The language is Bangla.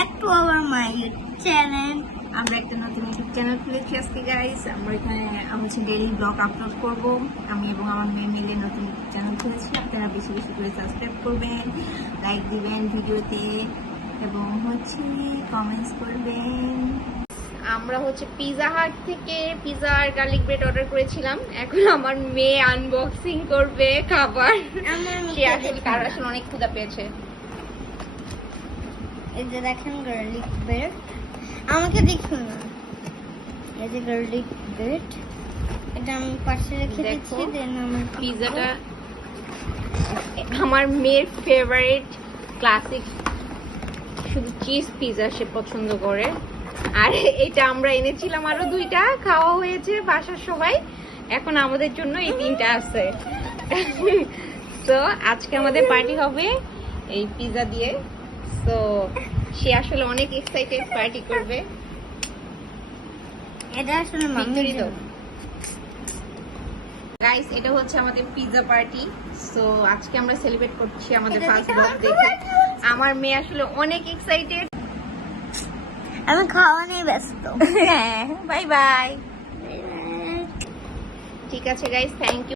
back to our my YouTube channel. আমরা একটা নতুন ইউটিউব চ্যানেল খুলেছি আজকে গাইস। আমরা এখানে হচ্ছে ডেইলি ব্লগ আপলোড করব। আমি এবং আমার মেয়ে মিলে নতুন ইউটিউব চ্যানেল খুলেছি। আপনারা বেশি বেশি করে সাবস্ক্রাইব করবেন, লাইক দিবেন ভিডিওতে এবং হচ্ছে কমেন্টস করবেন। আমরা হচ্ছে পিজা হাট থেকে পিজা আর গার্লিক ব্রেড অর্ডার করেছিলাম। এখন আমার মেয়ে আনবক্সিং করবে খাবার। সে আসলে কার আসলে অনেক ক্ষুধা পেয়েছে। এই যে দেখেন গার্লিক ব্রেড, আমাকে দেখুন না, এই যে গার্লিক ব্রেড, এটা আমি পাশে রেখে দিচ্ছি। দেন আমার পিজাটা আমার মেয়ের ফেভারিট ক্লাসিক, শুধু চিজ পিজা সে পছন্দ করে। আর এটা আমরা এনেছিলাম আরো 2টা, খাওয়া হয়েছে বাসার সবাই। এখন আমাদের জন্য এই 3টা আছে। তো আজকে আমাদের পার্টি হবে এই পিজা দিয়ে। তো সে আসলে অনেক এক্সাইটেড পার্টি করবে। এটা আসলে মাম্মির জন্য। গাইস, এটা হচ্ছে আমাদের পিজা পার্টি। সো আজকে আমরা সেলিব্রেট করছি আমাদের ফার্স্ট ব্লগ দেখে। আমার মেয়ে আসলে অনেক এক্সাইটেড। আমি খাওয়া নিয়ে ব্যস্ত। হ্যাঁ, বাই বাই। ঠিক আছে গাইস, থ্যাংক ইউ।